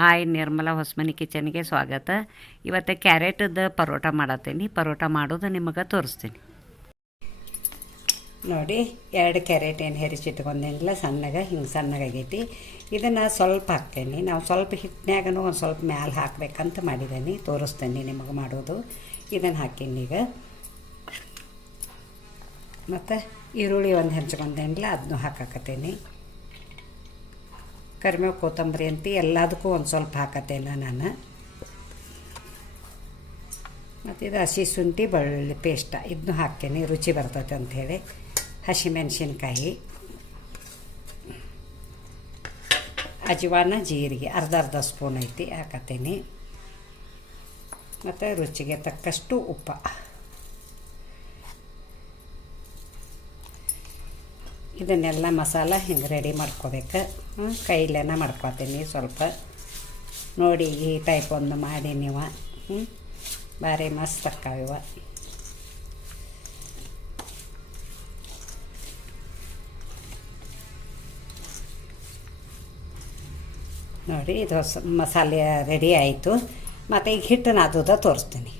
Hi, Nirmala Hosamani ಕಿಚನ್ಗೆ ಸ್ವಾಗತ. ಇವತ್ತು ಕ್ಯಾರೆಟದ ಪರೋಟ ಮಾಡತ್ತೀನಿ. ಪರೋಟ ಮಾಡೋದು ನಿಮಗೆ ತೋರಿಸ್ತೀನಿ ನೋಡಿ. 2 ಕ್ಯಾರೆಟ್ ಏನು ಹೆರಿಸಿಟ್ಕೊಂಡೇನಿಲ್ಲ, ಸಣ್ಣಗೆ ಹಿಂಗೆ ಸಣ್ಣಗಾಗೈತಿ. ಇದನ್ನು ಸ್ವಲ್ಪ ಹಾಕ್ತೇನೆ. ನಾವು ಸ್ವಲ್ಪ ಹಿಟ್ಟಿನಾಗನೂ ಒಂದು ಸ್ವಲ್ಪ ಮ್ಯಾಲೆ ಹಾಕ್ಬೇಕಂತ ಮಾಡಿದ್ದೀನಿ, ತೋರಿಸ್ತೇನೆ ನಿಮಗೆ ಮಾಡೋದು. ಇದನ್ನು ಹಾಕೀನಿ ಈಗ. ಮತ್ತು ಈರುಳ್ಳಿ ಒಂದು ಹೆಂಚ್ಕೊಂಡೇನಿಲ್ಲ, ಅದನ್ನು ಹಾಕಾಕತ್ತೇನೆ. ಕರಿಬೇವು ಕೊತ್ತಂಬರಿ ಅಂತ ಎಲ್ಲದಕ್ಕೂ ಒಂದು ಸ್ವಲ್ಪ ಹಾಕತ್ತೇನೆ ನಾನು. ಮತ್ತು ಇದು ಹಸಿ ಶುಂಠಿ ಬೆಳ್ಳುಳ್ಳಿ ಪೇಸ್ಟ ಇದನ್ನು ಹಾಕ್ತೇನೆ, ರುಚಿ ಬರ್ತೈತೆ ಅಂಥೇಳಿ. ಹಸಿಮೆಣಸಿನ್ಕಾಯಿ, ಅಜವಾನ, ಜೀರಿಗೆ ಅರ್ಧ ಸ್ಪೂನ್ ಐತಿ ಹಾಕತ್ತೇನೆ. ಮತ್ತು ರುಚಿಗೆ ತಕ್ಕಷ್ಟು ಉಪ್ಪು. ಇದನ್ನೆಲ್ಲ ಮಸಾಲ ಹಿಂಗೆ ರೆಡಿ ಮಾಡ್ಕೋಬೇಕು. ಕೈಲೇನ ಮಾಡ್ಕೊತೀನಿ ಸ್ವಲ್ಪ. ನೋಡಿ, ಈ ಟೈಪ್ ಒಂದು ಮಾಡಿ ನೀವು. ಭಾರಿ ಮಸ್ತ್ ಅಕ್ಕಾವಿವ. ನೋಡಿ, ಇದು ಮಸಾಲೆ ರೆಡಿ ಆಯಿತು. ಮತ್ತು ಈಗ ಹಿಟ್ಟು ನಾದೋದ ತೋರಿಸ್ತೀನಿ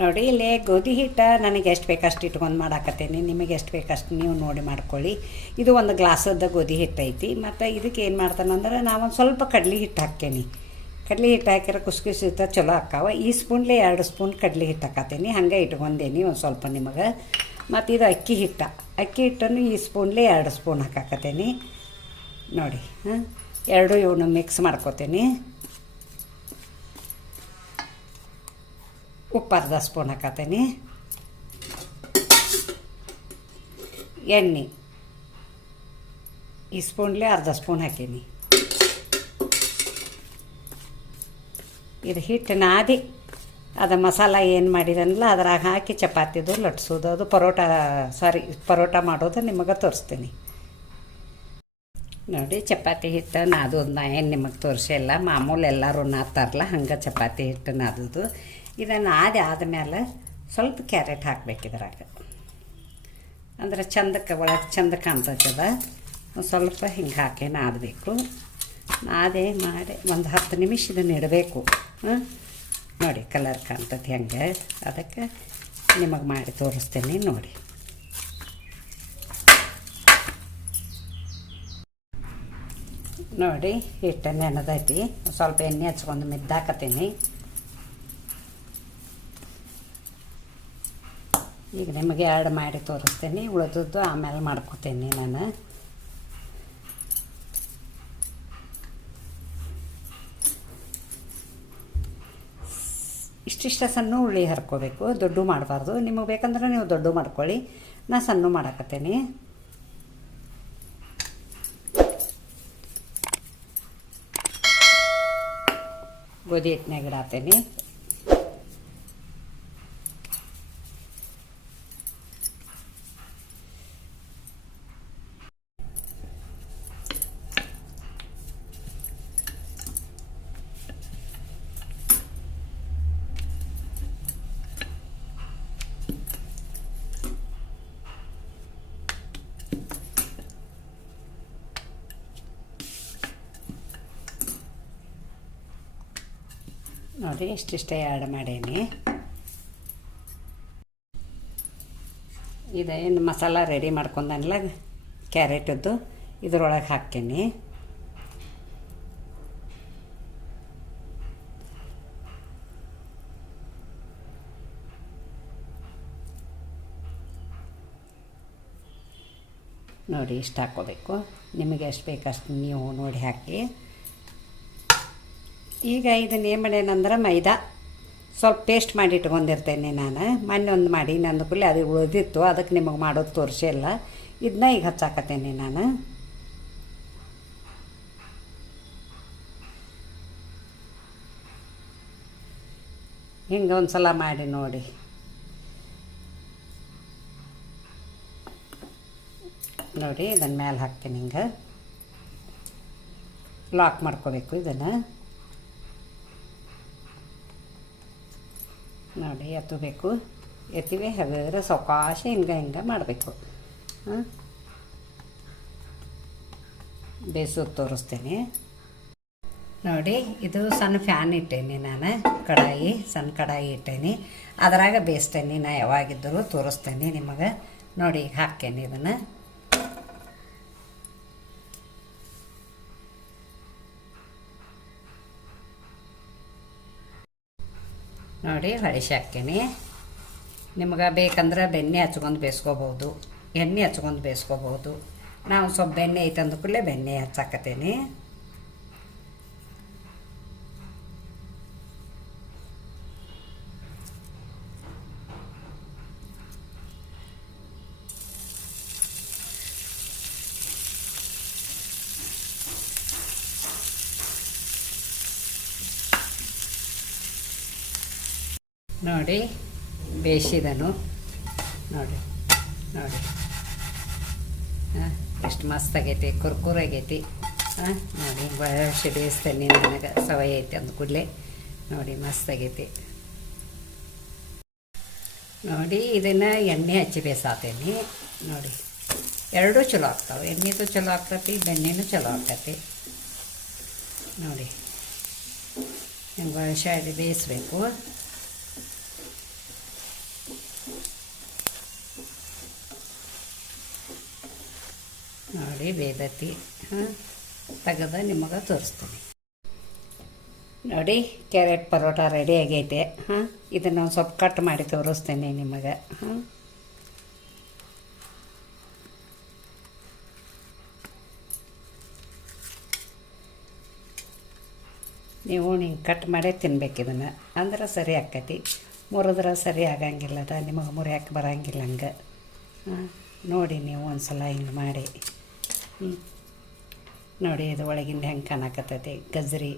ನೋಡಿ. ಇಲ್ಲಿ ಗೋಧಿ ಹಿಟ್ಟು ನನಗೆ ಎಷ್ಟು ಬೇಕಷ್ಟು ಇಟ್ಕೊಂಡು ಮಾಡಾಕತ್ತೇನೆ. ನಿಮಗೆ ಎಷ್ಟು ಬೇಕಷ್ಟು ನೀವು ನೋಡಿ ಮಾಡ್ಕೊಳ್ಳಿ. ಇದು ಒಂದು ಗ್ಲಾಸದ ಗೋಧಿ ಹಿಟ್ಟು ಐತಿ. ಮತ್ತು ಇದಕ್ಕೆ ಏನು ಮಾಡ್ತಾನಂದ್ರೆ ನಾವೊಂದು ಸ್ವಲ್ಪ ಕಡ್ಲೆ ಹಿಟ್ಟು ಹಾಕ್ತೇನೆ. ಕಡ್ಲೆ ಹಿಟ್ಟು ಹಾಕಿರೋ ಕುಸ್ಕುಸಿ ಚಲೋ ಹಾಕಾವ. ಈ ಸ್ಪೂನ್ಲೆ 2 ಸ್ಪೂನ್ ಕಡ್ಲೆ ಹಿಟ್ಟು ಹಾಕತ್ತೀನಿ. ಹಾಗೆ ಇಟ್ಕೊಂಡೇನಿ ಒಂದು ಸ್ವಲ್ಪ ನಿಮಗೆ. ಮತ್ತು ಇದು ಅಕ್ಕಿ ಹಿಟ್ಟನ್ನು ಈ ಸ್ಪೂನ್ಲೆ 2 ಸ್ಪೂನ್ ಹಾಕಾಕತ್ತೇನೆ ನೋಡಿ. ಎರಡು ಇವನು ಮಿಕ್ಸ್ ಮಾಡ್ಕೋತೀನಿ. ಉಪ್ಪು ಅರ್ಧ ಸ್ಪೂನ್ ಹಾಕತ್ತೀನಿ. ಎಣ್ಣೆ ಈ ಸ್ಪೂನ್ಲೆ ಅರ್ಧ ಸ್ಪೂನ್ ಹಾಕೀನಿ. ಇದು ಹಿಟ್ಟು ನಾದಿ ಅದು ಮಸಾಲ ಏನು ಮಾಡಿದನಲ್ಲ ಅದ್ರಾಗ ಹಾಕಿ ಚಪಾತಿದು ಲಟ್ಸೋದು, ಅದು ಪರೋಟ ಮಾಡೋದು ನಿಮಗೆ ತೋರಿಸ್ತೀನಿ ನೋಡಿ. ಚಪಾತಿ ಹಿಟ್ಟು ನಾದೋದು ನಾ ಏನು ನಿಮಗೆ ತೋರಿಸಿಲ್ಲ. ಮಾಮೂಲು ಎಲ್ಲರೂ ನಾದ್ತಾರಲ್ಲ ಹಂಗೆ ಚಪಾತಿ ಹಿಟ್ಟು ನಾದೋದು. ಇದನ್ನು ಆದಮೇಲೆ ಸ್ವಲ್ಪ ಕ್ಯಾರೆಟ್ ಹಾಕ್ಬೇಕು ಇದ್ರಾಗ, ಅಂದ್ರೆ ಚಂದಕ್ಕೆ ಒಳಗೆ ಚಂದ ಕಾಣ್ತದ. ಒಂದು ಸ್ವಲ್ಪ ಹಿಂಗೆ ಹಾಕಿ ನಾದಬೇಕು. ನಾದೇ ಮಾಡಿ ಒಂದು 10 ನಿಮಿಷ ಇದನ್ನು ಇಡಬೇಕು. ನೋಡಿ, ಕಲರ್ ಕಾಣ್ತದೆ ಹೆಂಗೆ. ಅದಕ್ಕೆ ನಿಮಗೆ ಮಾಡಿ ತೋರಿಸ್ತೀನಿ ನೋಡಿ. ನೋಡಿ, ಹಿಟ್ಟು ನೆನೆದೈತಿ. ಸ್ವಲ್ಪ ಎಣ್ಣೆ ಹಚ್ಕೊಂಡು ಮಿದ್ದಾಕತ್ತೀನಿ. ಈಗ ನಿಮಗೆ 2 ಮಾಡಿ ತೋರಿಸ್ತೀನಿ. ಉಳಿದದ್ದು ಆಮೇಲೆ ಮಾಡ್ಕೋತೀನಿ ನಾನು. ಇಷ್ಟಿಷ್ಟ ಸಣ್ಣ ಉಳ್ಳಿ ಹರ್ಕೋಬೇಕು, ದೊಡ್ಡ ಮಾಡಬಾರ್ದು. ನಿಮಗೆ ಬೇಕಂದ್ರೆ ನೀವು ದೊಡ್ಡ ಮಾಡ್ಕೊಳ್ಳಿ. ನಾ ಸಣ್ಣ ಮಾಡಾಕತ್ತೀನಿ. ಗೋಧಿ ಹಿಟ್ಟಿನಾಗ ಇಡಾತೀನಿ. ನೋಡಿ, ಇಷ್ಟಿಷ್ಟೇ ಆ್ಯಡ್ ಮಾಡೀನಿ. ಇದೇನು ಮಸಾಲ ರೆಡಿ ಮಾಡ್ಕೊಂಡನಲ್ಲ ಕ್ಯಾರೆಟದ್ದು, ಇದ್ರೊಳಗೆ ಹಾಕ್ತೀನಿ. ನೋಡಿ, ಇಷ್ಟು ಹಾಕ್ಕೋಬೇಕು. ನಿಮಗೆ ಎಷ್ಟು ಬೇಕಷ್ಟು ನೀವು ನೋಡಿ ಹಾಕಿ. ಈಗ ಇದನ್ನು ಏನು ಮಾಡೇನಂದ್ರೆ ಮೈದಾ ಸ್ವಲ್ಪ ಪೇಸ್ಟ್ ಮಾಡಿ ಇಟ್ಕೊಂಡಿರ್ತೇನೆ ನಾನು. ಮೊನ್ನೆ ಒಂದು ಮಾಡಿ ನಂದುಕೂಲೆ ಅದು ಉಳಿದಿತ್ತು, ಅದಕ್ಕೆ ನಿಮಗೆ ಮಾಡೋದು ತೋರಿಸಿಲ್ಲ. ಇದನ್ನ ಈಗ ಹಚ್ಚಾಕತ್ತೇನೆ ನಾನು. ಹಿಂಗೆ ಒಂದು ಸಲ ಮಾಡಿ ನೋಡಿ. ನೋಡಿ, ಇದನ್ನು ಮೇಲೆ ಹಾಕ್ತೀನಿ. ಹಿಂಗೆ ಲಾಕ್ ಮಾಡ್ಕೋಬೇಕು ಇದನ್ನು. ನೋಡಿ, ಎತ್ತಬೇಕು. ಎತ್ತಿವೆ ಹಗರ ಸಾವಕಾಶ ಹಿಂಗೆ ಮಾಡಬೇಕು. ಬೇಯಿಸೋದು ತೋರಿಸ್ತೇನೆ. ನೋಡಿ ಇದು ಸಣ್ಣ ಫ್ಯಾನ್ ಇಟ್ಟೇನಿ, ನಾನು ಕಡಾಯಿ ಸಣ್ಣ ಕಡಾಯಿ ಇಟ್ಟೇನಿ, ಅದರಾಗ ಬೇಯಿಸ್ತೇನೆ. ನಾ ಯಾವಾಗಿದ್ದರೂ ತೋರಿಸ್ತೇನೆ ನಿಮಗೆ. ನೋಡಿ ಈಗ ಹಾಕ್ತೇನೆ ಇದನ್ನು. ನೋಡಿ ಹೊಳಿಸಿ ಹಾಕ್ತೀನಿ. ನಿಮ್ಗೆ ಬೇಕಂದ್ರೆ ಬೆಣ್ಣೆ ಹಚ್ಕೊಂಡು ಬೇಯಿಸ್ಕೋಬೋದು, ಎಣ್ಣೆ ಹಚ್ಕೊಂಡು ಬೇಯಿಸ್ಕೋಬೋದು. ನಾವು ಸ್ವಲ್ಪ ಬೆಣ್ಣೆ ಐತೆ ಅಂದ ಕೂಡಲೇ ಬೆಣ್ಣೆ ಹಚ್ಚಾಕತ್ತೀನಿ. ನೋಡಿ ಬೇಯಿಸಿದನು. ನೋಡಿ ನೋಡಿ ಎಷ್ಟು ಮಸ್ತ್ ಆಗೈತಿ, ಕುರ್ಕುರ್ ಆಗೈತಿ. ನೋಡಿ ಬಳಸಿ ಬೇಯಿಸ್ತೇನೆ, ನನಗೆ ಸವಯ ಐತಿ ಅಂದ ಕೂಡಲೇ. ನೋಡಿ ಮಸ್ತ್ ಆಗೈತಿ. ನೋಡಿ ಇದನ್ನು ಎಣ್ಣೆ ಹಚ್ಚಿ ಬೇಯಿಸಾತೇನೆ. ನೋಡಿ ಎರಡೂ ಚಲೋ ಆಗ್ತಾವೆ, ಎಣ್ಣೆದು ಚಲೋ ಆಗ್ತೈತಿ, ಬೆಣ್ಣೆನೂ ಚಲೋ ಆಗ್ತೈತಿ. ನೋಡಿ ಹಿಂಗೆ ಬಳಸಿ ಬೇಯಿಸ್ಬೇಕು. ನೋಡಿ ಬೇದತಿ ತೆಗೆದ ನಿಮಗೆ ತೋರಿಸ್ತೀನಿ. ನೋಡಿ ಕ್ಯಾರೆಟ್ ಪರೋಟ ರೆಡಿ ಆಗೈತೆ. ಇದನ್ನು ಒಂದು ಸ್ವಲ್ಪ ಕಟ್ ಮಾಡಿ ತೋರಿಸ್ತೇನೆ ನಿಮಗೆ. ನೀವು ಹಿಂಗೆ ಕಟ್ ಮಾಡೇ ತಿನ್ಬೇಕು ಇದನ್ನು, ಅಂದ್ರೆ ಸರಿ ಆಕೈತಿ. ಮುರಿದ್ರೆ ಸರಿ ಆಗಂಗಿಲ್ಲದ, ನಿಮಗೆ ಮುರಿಯಾಕೆ ಬರೋಂಗಿಲ್ಲ ಹಂಗೆ. ನೋಡಿ ನೀವು ಒಂದು ಸಲ ಹಿಂಗೆ ಮಾಡಿ. ನೋಡಿ ಇದು ಒಳಗಿಂದ ಹೆಂಗೆ ಕಾಣಕತ್ತೈತಿ, ಗಜ್ರಿ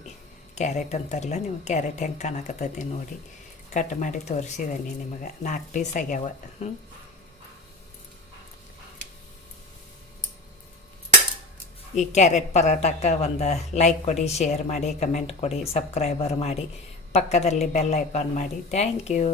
ಕ್ಯಾರೆಟ್ ಅಂತಾರಲ್ಲ ನೀವು, ಕ್ಯಾರೆಟ್ ಹೆಂಗೆ ಕಾಣಕತ್ತೈತಿ ನೋಡಿ. ಕಟ್ ಮಾಡಿ ತೋರಿಸಿದ್ದೀನಿ ನಿಮಗೆ. 4 ಪೀಸ್ ಆಗ್ಯಾವ. ಈ ಕ್ಯಾರೆಟ್ ಪರೋಟಕ್ಕೆ ಒಂದು ಲೈಕ್ ಕೊಡಿ, ಶೇರ್ ಮಾಡಿ, ಕಮೆಂಟ್ ಕೊಡಿ, ಸಬ್ಸ್ಕ್ರೈಬರ್ ಮಾಡಿ, ಪಕ್ಕದಲ್ಲಿ ಬೆಲ್ ಐಕಾನ್ ಮಾಡಿ. Thank you.